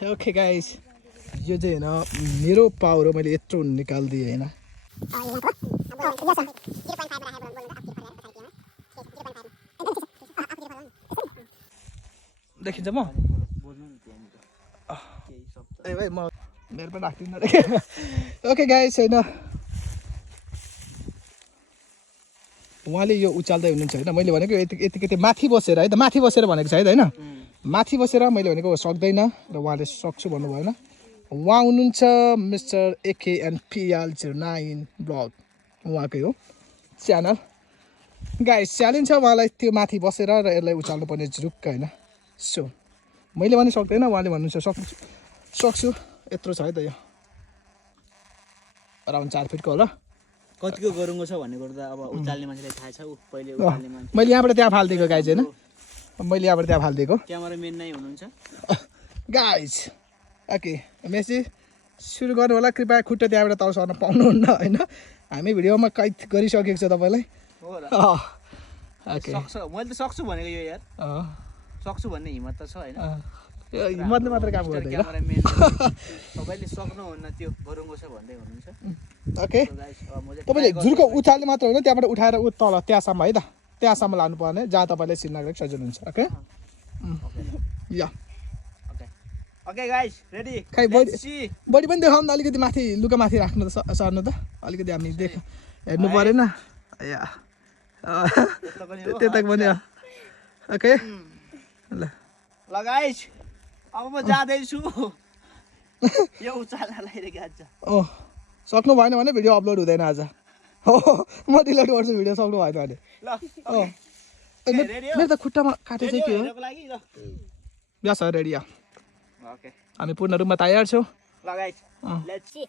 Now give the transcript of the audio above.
okay guys यो चाहिँ होइन मेरो पावर हो मैले यत्रो निकाल्दिएँ होइन देखिन्छ म ए भाइ म मेरो पनि राख्दिनँ ओके गाइस होइन उहाँले यो उचाल्दै हुनुहुन्छ होइन मैले भनेको यतिकै त्यो माथि बसेर है त माथि बसेर भनेको छ है त होइन माथि बसेर मैले भनेको सक्दैन र उहाँले सक्छु भन्नु भएन उहाँ हुनुहुन्छ मिस्टर AKNPL09 ब्लग उहाँकै हो च्यानल गाइस च्यालेन्ज छ उहाँलाई त्यो माथि बसेर र यसलाई उचाल्नु पर्ने झुरुक्क होइन सो मैले भने सक्दैन उहाँले भन्नुहुन्छ सक्छु यत्रो छ है त यो अराउन्ड 4 फिटको होला कतिको गरुङ्गो छ भन्ने कुरो त अब उचाल्ने मान्छेलाई थाहा छ पहिले उचाल्ने मान्छे मैले यहाँबाट त्यहाँ फालिदिएको गाइज होइन मैले यहाँबाट त्यहाँ फालिदिएको क्यामेराम्यान नै हुनुहुन्छ गाइज ओके मेसी सुरु गर्नु होला कृपया खुट्टा त्यहाँबाट तल सर्न पाउनुहुन्न होइन हामी भिडियोमा कैद गरिसकेको छ तपाईँलाई हो र ओके सक्छ मैले त सक्छु भनेको यो यार सक्छु भन्ने हिम्मत त छ होइन हिम्मतले मात्र काम गर्दैन क्यामेराम्यान तपाईँले सक्नुहुन्न त्यो गरुङ्गो छ भन्दै हुनुहुन्छ ओके तपाईँले झुर्को उचाल्ने मात्र होइन त्यहाँबाट उठाएर ऊ तल त्यहाँसम्म है त त्यहाँसम्म लानुपर्ने जहाँ तपाईँले सिन्नको सजिलो हुन्छ ओके या ओके गाइस रेडी खै बडी पनि देखाउँ न अलिकति माथि लुगा माथि राख्नु त सर्नु त अलिकति हामी हेर्नु परेन या त्यता पनि ओके ल गाइस अब म जाँदैछु यो उचाल्नलाई गान्छ सक्नु भएन भने भिडियो अपलोड हुँदैन आज हो म डिलिट गर्छु भिडियो सक्नु भएन भने ल मेरो त खुट्टामा काटे चाहिँ के हो यस रेडी ओके हामी पूर्ण रूपमा तयार छौँ ल गाइस लेट्स सी